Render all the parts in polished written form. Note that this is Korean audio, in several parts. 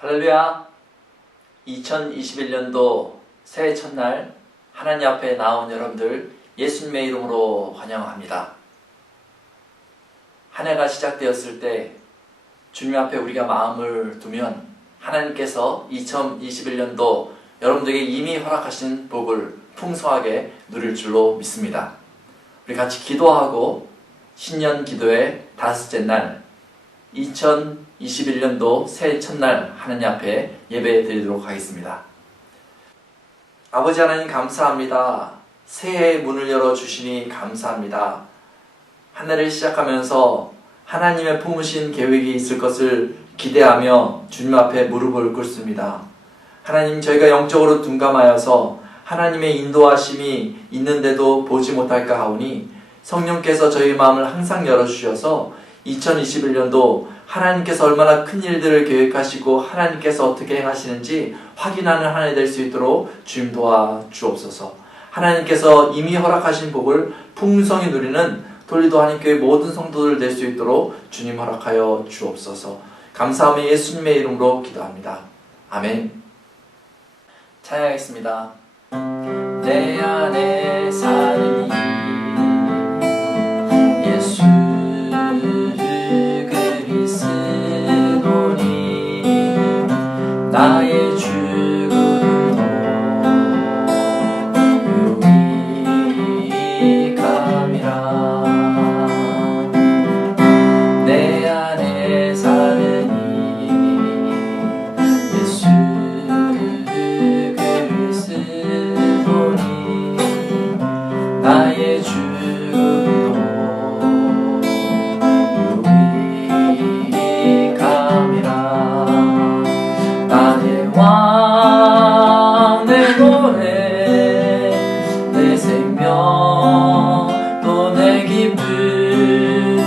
할렐루야! 2021년도 새해 첫날 하나님 앞에 나온 여러분들 예수님의 이름으로 환영합니다. 한 해가 시작되었을 때 주님 앞에 우리가 마음을 두면 하나님께서 2021년도 여러분들에게 이미 허락하신 복을 풍성하게 누릴 줄로 믿습니다. 우리 같이 기도하고 신년 기도의 다섯째 날 2021년도 새해 첫날 하나님 앞에 예배 드리도록 하겠습니다. 아버지 하나님 감사합니다. 새해의 문을 열어주시니 감사합니다. 한 해를 시작하면서 하나님의 품으신 계획이 있을 것을 기대하며 주님 앞에 무릎을 꿇습니다. 하나님, 저희가 영적으로 둔감하여서 하나님의 인도하심이 있는데도 보지 못할까 하오니 성령께서 저희 마음을 항상 열어주셔서 2021년도 하나님께서 얼마나 큰 일들을 계획하시고 하나님께서 어떻게 행하시는지 확인하는 한 해 될 수 있도록 주님 도와 주옵소서. 하나님께서 이미 허락하신 복을 풍성히 누리는 돌리도 한인교회 모든 성도들 될 수 있도록 주님 허락하여 주옵소서. 감사하며 예수님의 이름으로 기도합니다. 아멘. 찬양하겠습니다. 내 안에 사는 예수 나의 죽음도 유익함이라. 내 안에 사는 예수 그리스도니 나의 죽음도 왕 내 노래 내 생명 또 내 기쁨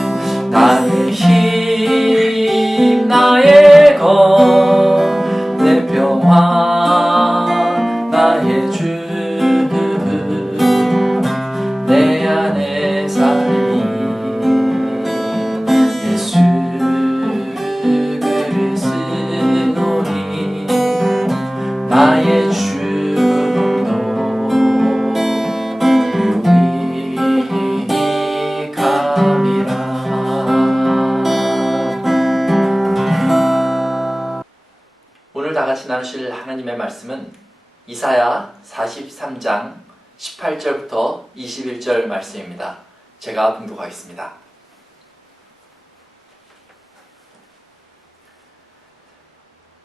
나의 힘 나의 것 내 평화 나의 주 내 안에 사는 예수 그리스도니 나의 죽음도 유익함이라. 오늘 다같이 나누실 하나님의 말씀은 이사야 43장 18절부터 21절 말씀입니다. 제가 봉독하겠습니다.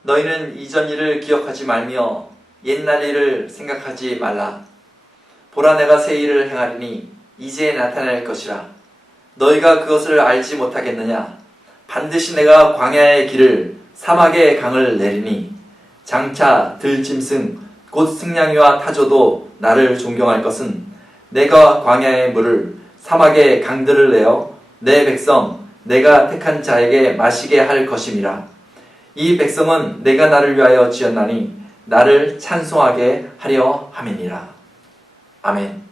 너희는 이전 일을 기억하지 말며 옛날 일을 생각하지 말라. 보라, 내가 새 일을 행하리니 이제 나타날 것이라. 너희가 그것을 알지 못하겠느냐? 반드시 내가 광야의 길을 사막의 강을 내리니 장차 들짐승 곧 승냥이와 타조도 나를 존경할 것은 내가 광야의 물을 사막의 강들을 내어 내 백성 내가 택한 자에게 마시게 할 것임이라. 이 백성은 내가 나를 위하여 지었나니 나를 찬송하게 하려 함이니라. 아멘.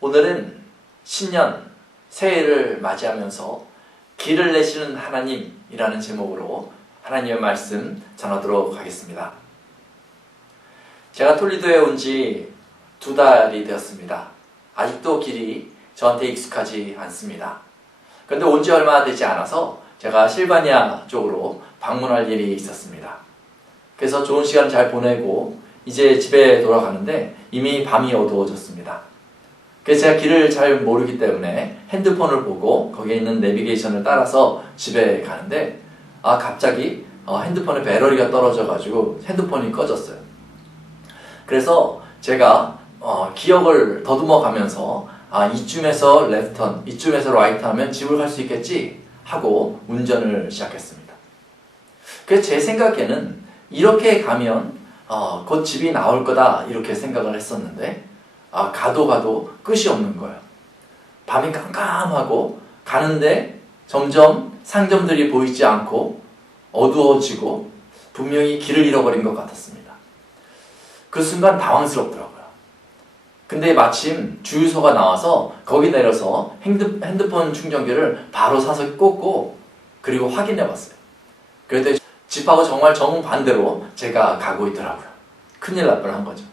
오늘은 신년 새해를 맞이하면서 길을 내시는 하나님이라는 제목으로 하나님의 말씀 전하도록 하겠습니다. 제가 톨리도에 온 지 2달이 되었습니다. 아직도 길이 저한테 익숙하지 않습니다. 그런데 온 지 얼마 되지 않아서 제가 실바니아 쪽으로 방문할 일이 있었습니다. 그래서 좋은 시간 잘 보내고 이제 집에 돌아가는데 이미 밤이 어두워졌습니다. 그래서 제가 길을 잘 모르기 때문에 핸드폰을 보고 거기에 있는 내비게이션을 따라서 집에 가는데 갑자기 핸드폰의 배터리가 떨어져가지고 핸드폰이 꺼졌어요. 그래서 제가 기억을 더듬어 가면서 이쯤에서 레프턴, 이쯤에서 라이트 하면 집을 갈 수 있겠지 하고 운전을 시작했습니다. 그래서 제 생각에는 이렇게 가면 곧 집이 나올 거다 이렇게 생각을 했었는데 가도 끝이 없는 거예요. 밤이 깜깜하고 가는데 점점 상점들이 보이지 않고 어두워지고 분명히 길을 잃어버린 것 같았습니다. 그 순간 당황스럽더라고요. 근데 마침 주유소가 나와서 거기 내려서 핸드폰 충전기를 바로 사서 꽂고 그리고 확인해 봤어요. 그랬더니 집하고 정말 정반대로 제가 가고 있더라고요. 큰일 날 뻔한 거죠.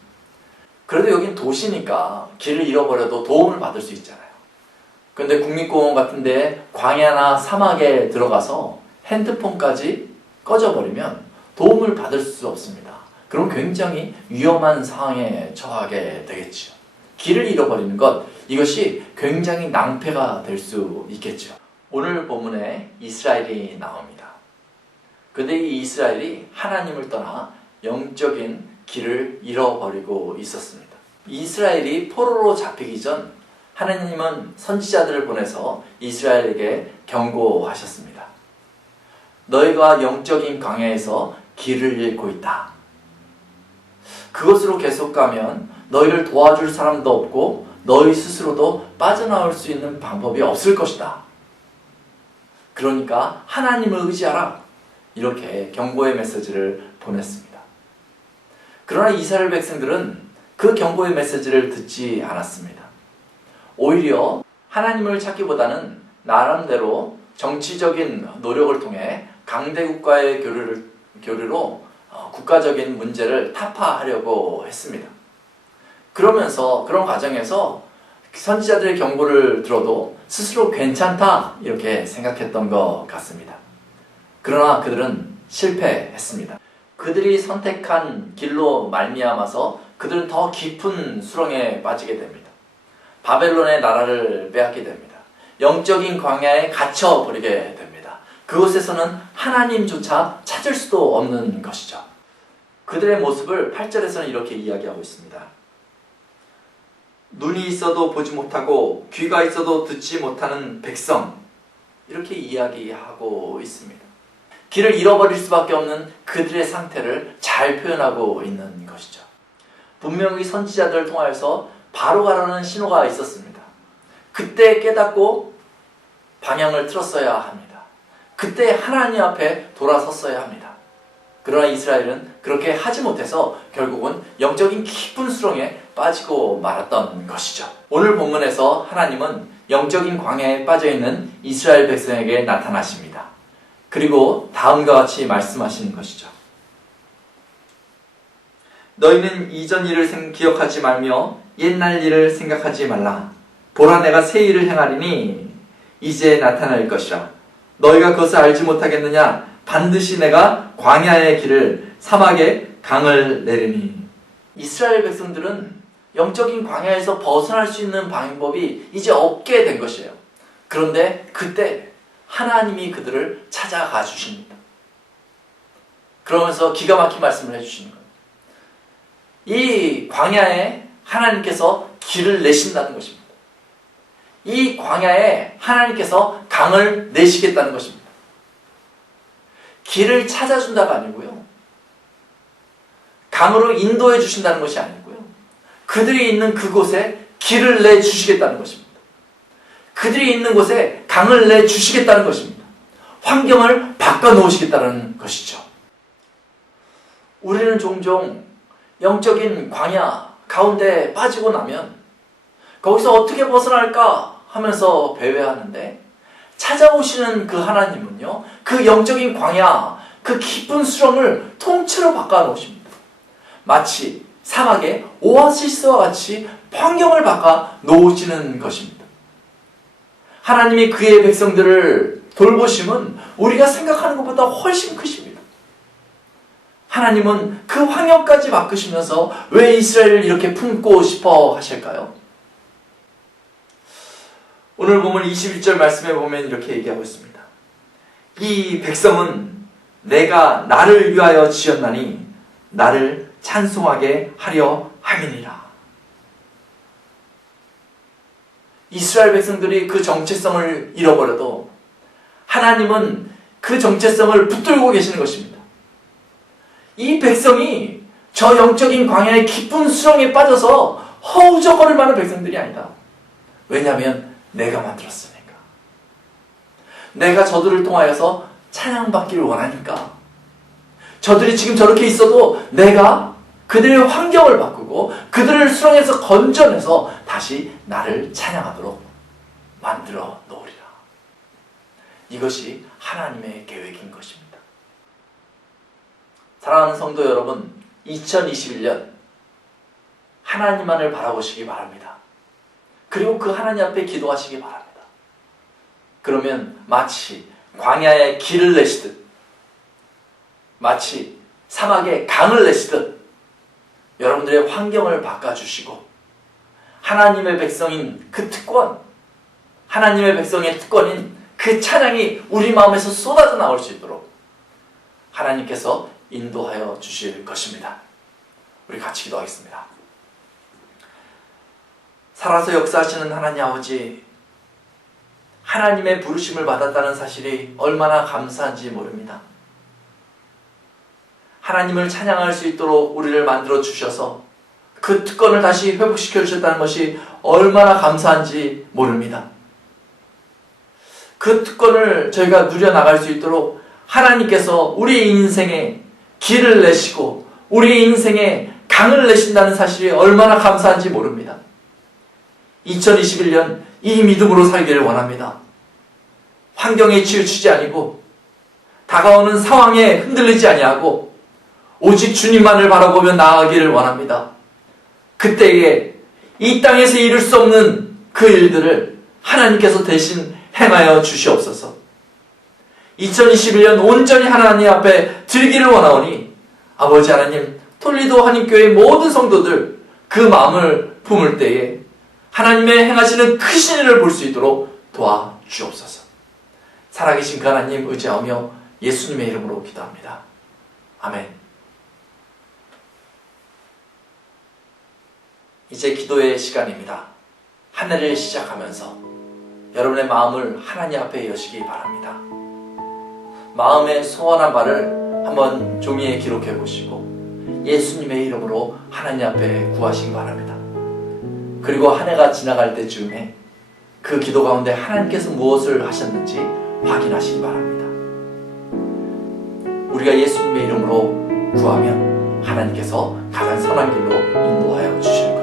그래도 여긴 도시니까 길을 잃어버려도 도움을 받을 수 있잖아요. 그런데 국립공원 같은데 광야나 사막에 들어가서 핸드폰까지 꺼져버리면 도움을 받을 수 없습니다. 그럼 굉장히 위험한 상황에 처하게 되겠죠. 길을 잃어버리는 것, 이것이 굉장히 낭패가 될 수 있겠죠. 오늘 본문에 이스라엘이 나옵니다. 그런데 이 이스라엘이 하나님을 떠나 영적인 길을 잃어버리고 있었습니다. 이스라엘이 포로로 잡히기 전 하나님은 선지자들을 보내서 이스라엘에게 경고하셨습니다. 너희가 영적인 광야에서 길을 잃고 있다. 그것으로 계속 가면 너희를 도와줄 사람도 없고 너희 스스로도 빠져나올 수 있는 방법이 없을 것이다. 그러니까 하나님을 의지하라. 이렇게 경고의 메시지를 보냈습니다. 그러나 이스라엘 백성들은 그 경고의 메시지를 듣지 않았습니다. 오히려 하나님을 찾기보다는 나름대로 정치적인 노력을 통해 강대국과의 교류로 국가적인 문제를 타파하려고 했습니다. 그러면서 그런 과정에서 선지자들의 경고를 들어도 스스로 괜찮다 이렇게 생각했던 것 같습니다. 그러나 그들은 실패했습니다. 그들이 선택한 길로 말미암아서 그들은 더 깊은 수렁에 빠지게 됩니다. 바벨론의 나라를 빼앗게 됩니다. 영적인 광야에 갇혀버리게 됩니다. 그곳에서는 하나님조차 찾을 수도 없는 것이죠. 그들의 모습을 8절에서는 이렇게 이야기하고 있습니다. 눈이 있어도 보지 못하고 귀가 있어도 듣지 못하는 백성, 이렇게 이야기하고 있습니다. 길을 잃어버릴 수밖에 없는 그들의 상태를 잘 표현하고 있는 것이죠. 분명히 선지자들을 통하여서 바로 가라는 신호가 있었습니다. 그때 깨닫고 방향을 틀었어야 합니다. 그때 하나님 앞에 돌아섰어야 합니다. 그러나 이스라엘은 그렇게 하지 못해서 결국은 영적인 깊은 수렁에 빠지고 말았던 것이죠. 오늘 본문에서 하나님은 영적인 광야에 빠져있는 이스라엘 백성에게 나타나십니다. 그리고 다음과 같이 말씀하시는 것이죠. 너희는 이전 일을 기억하지 말며 옛날 일을 생각하지 말라. 보라, 내가 새 일을 행하리니 이제 나타날 것이라. 너희가 그것을 알지 못하겠느냐? 반드시 내가 광야의 길을 사막에 강을 내리니. 이스라엘 백성들은 영적인 광야에서 벗어날 수 있는 방법이 이제 없게 된 것이에요. 그런데 그때 하나님이 그들을 찾아가 주십니다. 그러면서 기가 막힌 말씀을 해주시는 거예요. 이 광야에 하나님께서 길을 내신다는 것입니다. 이 광야에 하나님께서 강을 내시겠다는 것입니다. 길을 찾아준다가 아니고요. 강으로 인도해 주신다는 것이 아니고요. 그들이 있는 그곳에 길을 내주시겠다는 것입니다. 그들이 있는 곳에 강을 내주시겠다는 것입니다. 환경을 바꿔놓으시겠다는 것이죠. 우리는 종종 영적인 광야 가운데 빠지고 나면 거기서 어떻게 벗어날까 하면서 배회하는데, 찾아오시는 그 하나님은요, 그 영적인 광야, 그 깊은 수렁을 통째로 바꿔놓으십니다. 마치 사막의 오아시스와 같이 환경을 바꿔놓으시는 것입니다. 하나님이 그의 백성들을 돌보심은 우리가 생각하는 것보다 훨씬 크십니다. 하나님은 그 환경까지 바꾸시면서 왜 이스라엘을 이렇게 품고 싶어 하실까요? 오늘 보면 21절 말씀에 보면 이렇게 얘기하고 있습니다. 이 백성은 내가 나를 위하여 지었나니 나를 찬송하게 하려 함이니라. 이스라엘 백성들이 그 정체성을 잃어버려도 하나님은 그 정체성을 붙들고 계시는 것입니다. 이 백성이 저 영적인 광야의 깊은 수렁에 빠져서 허우적거릴 만한 백성들이 아니다. 왜냐하면 내가 만들었으니까. 내가 저들을 통하여서 찬양받기를 원하니까. 저들이 지금 저렇게 있어도 내가 그들의 환경을 바꾸고 그들을 수렁에서 건져내서 다시 나를 찬양하도록 만들어 놓으리라. 이것이 하나님의 계획인 것입니다. 사랑하는 성도 여러분, 2021년 하나님만을 바라보시기 바랍니다. 그리고 그 하나님 앞에 기도하시기 바랍니다. 그러면 마치 광야에 길을 내시듯, 마치 사막에 강을 내시듯 여러분들의 환경을 바꿔주시고 하나님의 백성인 그 특권, 하나님의 백성의 특권인 그 찬양이 우리 마음에서 쏟아져 나올 수 있도록 하나님께서 인도하여 주실 것입니다. 우리 같이 기도하겠습니다. 살아서 역사하시는 하나님 아버지, 하나님의 부르심을 받았다는 사실이 얼마나 감사한지 모릅니다. 하나님을 찬양할 수 있도록 우리를 만들어 주셔서 그 특권을 다시 회복시켜 주셨다는 것이 얼마나 감사한지 모릅니다. 그 특권을 저희가 누려나갈 수 있도록 하나님께서 우리 인생에 길을 내시고 우리 인생에 강을 내신다는 사실이 얼마나 감사한지 모릅니다. 2021년 이 믿음으로 살기를 원합니다. 환경에 치우치지 아니고 다가오는 상황에 흔들리지 아니하고 오직 주님만을 바라보며 나아가기를 원합니다. 그때에 이 땅에서 이룰 수 없는 그 일들을 하나님께서 대신 행하여 주시옵소서. 2021년 온전히 하나님 앞에 드리기를 원하오니 아버지 하나님, 톨리도 한인교회 모든 성도들 그 마음을 품을 때에 하나님의 행하시는 크신 일을 볼 수 있도록 도와주옵소서. 살아계신 그 하나님 의지하며 예수님의 이름으로 기도합니다. 아멘. 이제 기도의 시간입니다. 한 해를 시작하면서 여러분의 마음을 하나님 앞에 여시기 바랍니다. 마음에 소원한 바를 한번 종이에 기록해 보시고 예수님의 이름으로 하나님 앞에 구하시기 바랍니다. 그리고 한 해가 지나갈 때쯤에 그 기도 가운데 하나님께서 무엇을 하셨는지 확인하시기 바랍니다. 우리가 예수님의 이름으로 구하면 하나님께서 가장 선한 길로 인도하여 주실